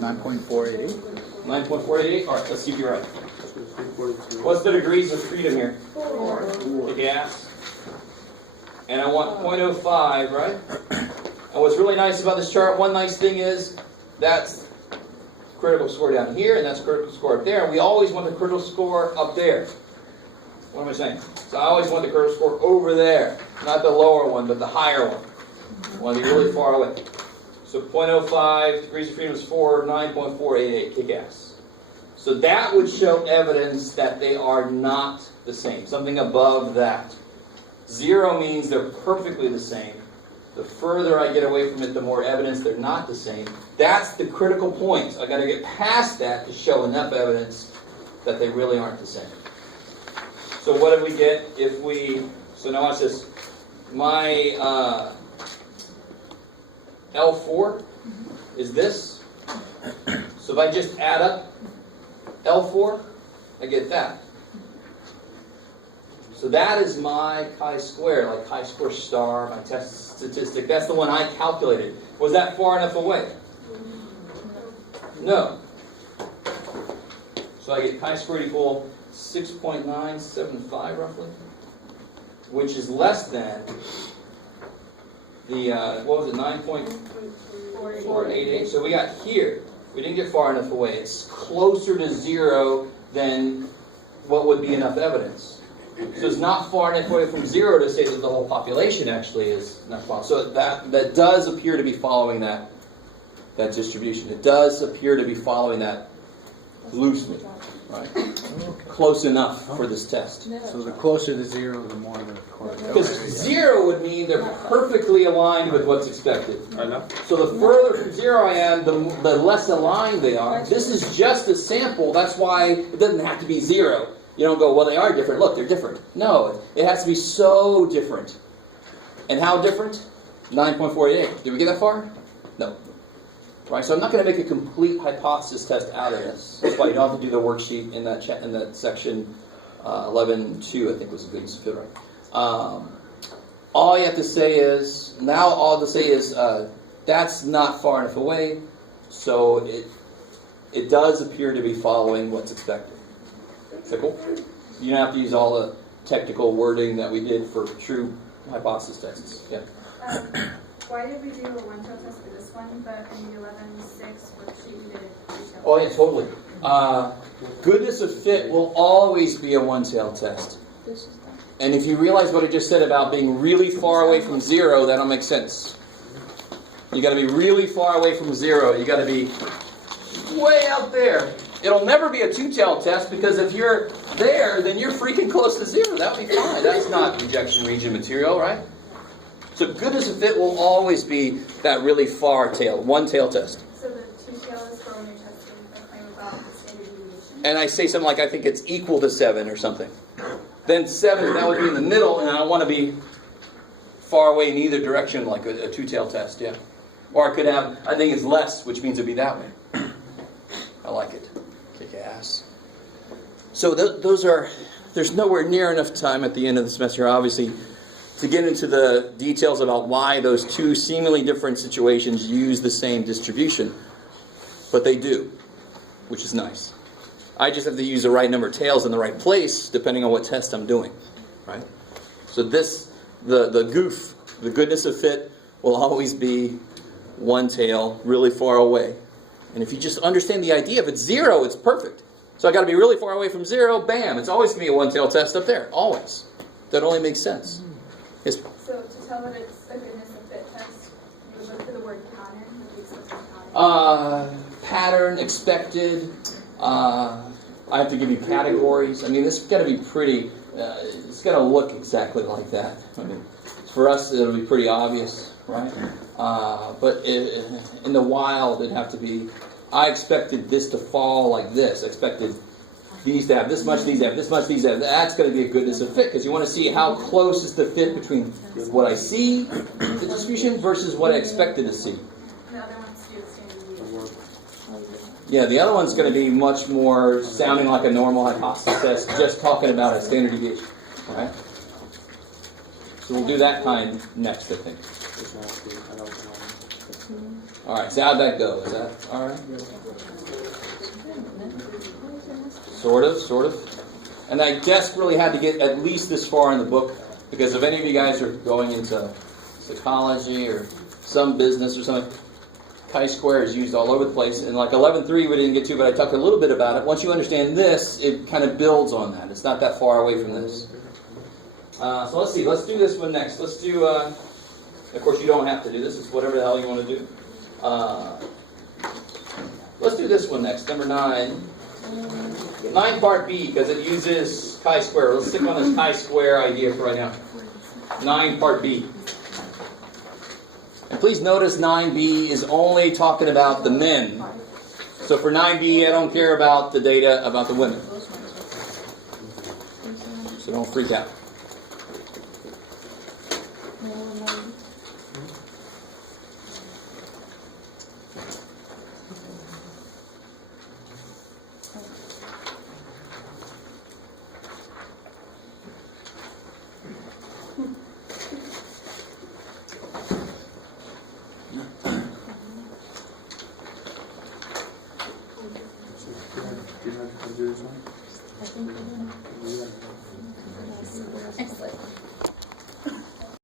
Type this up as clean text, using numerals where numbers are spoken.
9.488. 9.488? Alright, let's see if you're right. What's the degrees of freedom here? 4. The gas. And I want 0.05, right? And what's really nice about this chart, one nice thing is that's critical score down here, and that's critical score up there. And we always want the critical score up there. What am I saying? So I always want the critical score over there. Not the lower one, but the higher one. I want to be really far away. So 0.05 degrees of freedom is 4, 9.488 kick-ass. So that would show evidence that they are not the same. Something above that. 0 means they're perfectly the same. The further I get away from it, the more evidence they're not the same. That's the critical point. So I got to get past that to show enough evidence that they really aren't the same. So what do we get if we... So now watch this. My L4 is this. So if I just add up L4, I get that. So that is my chi-square, like chi-square star, my test statistic. That's the one I calculated. Was that far enough away? No. So I get chi-squared equal 6.975 roughly, which is less than the, what was it, 9.488. So we got here. We didn't get far enough away. It's closer to 0 than what would be enough evidence. So it's not far enough away from 0 to say that the whole population actually is not following. So that does appear to be following that distribution. It does appear to be following that loosely, right? Close enough for this test. So the closer to 0, the more the correlation. Because 0 would mean they're perfectly aligned with what's expected. So the further from 0 I am, the less aligned they are. This is just a sample. That's why it doesn't have to be 0. You don't go, well, they are different. Look, they're different. No, it has to be so different. And how different? 9.488. Did we get that far? No. Right, so I'm not going to make a complete hypothesis test out of this. That's why you don't have to do the worksheet in that section 11.2, I think was a good fit, right? All you have to say is, that's not far enough away, so it does appear to be following what's expected. Cool? You don't have to use all the technical wording that we did for true hypothesis tests. Yeah. Why did we do a one-tail test for this one, but in the 11.6 worksheet we did a two-tail? Oh yeah, totally. Goodness of fit will always be a one-tail test. And if you realize what I just said about being really far away from 0, that'll make sense. You got to be really far away from 0. You got to be way out there. It'll never be a two-tailed test because if you're there, then you're freaking close to 0. That would be fine. That's not rejection region material, right? So goodness of fit will always be that really far tail, one-tail test. So the two-tail is for when you're testing a claim about the standard deviation? And I say something like, I think it's equal to 7 or something. Then 7, that would be in the middle, and I don't want to be far away in either direction like a two-tail test, yeah. Or I could have, I think it's less, which means it'd be that way. I like it. Kick ass. So those are, there's nowhere near enough time at the end of the semester, obviously, to get into the details about why those two seemingly different situations use the same distribution. But they do, which is nice. I just have to use the right number of tails in the right place, depending on what test I'm doing. Right? So this, the goof, the goodness of fit, will always be one tail, really far away. And if you just understand the idea, if it's 0, it's perfect. So I got to be really far away from 0, bam, it's always going to be a one-tail test up there. Always. That only makes sense. Yes. So to tell that it's a goodness of fit test, you would look for the word pattern, the expected pattern. Pattern, expected. I have to give you categories. I mean, this has got to be pretty, it's got to look exactly like that. I mean, for us, it'll be pretty obvious, right? But in the wild, it'd have to be, I expected this to fall like this. I expected these to have this much, these to have this much, these to have. That's going to be a goodness of fit, because you want to see how close is the fit between what I see, the distribution, versus what I expected to see. And the other one's to do the standard deviation. Yeah, the other one's going to be much more sounding like a normal hypothesis test, just talking about a standard deviation. All right? So we'll do that kind next, I think. All right, so how'd that go? Is that all right? Sort of. And I desperately had to get at least this far in the book, because if any of you guys are going into psychology or some business or something, chi-square is used all over the place. And like 11.3 we didn't get to, but I talked a little bit about it. Once you understand this, it kind of builds on that. It's not that far away from this. So let's see. Let's do this one next. Let's do, of course you don't have to do this. It's whatever the hell you want to do. Let's do this one next, number 9. 9 part B, because it uses chi-square. Let's stick on this chi-square idea for right now. 9 part B. And please notice 9b is only talking about the men. So for 9b, I don't care about the data about the women. So don't freak out. Excellent.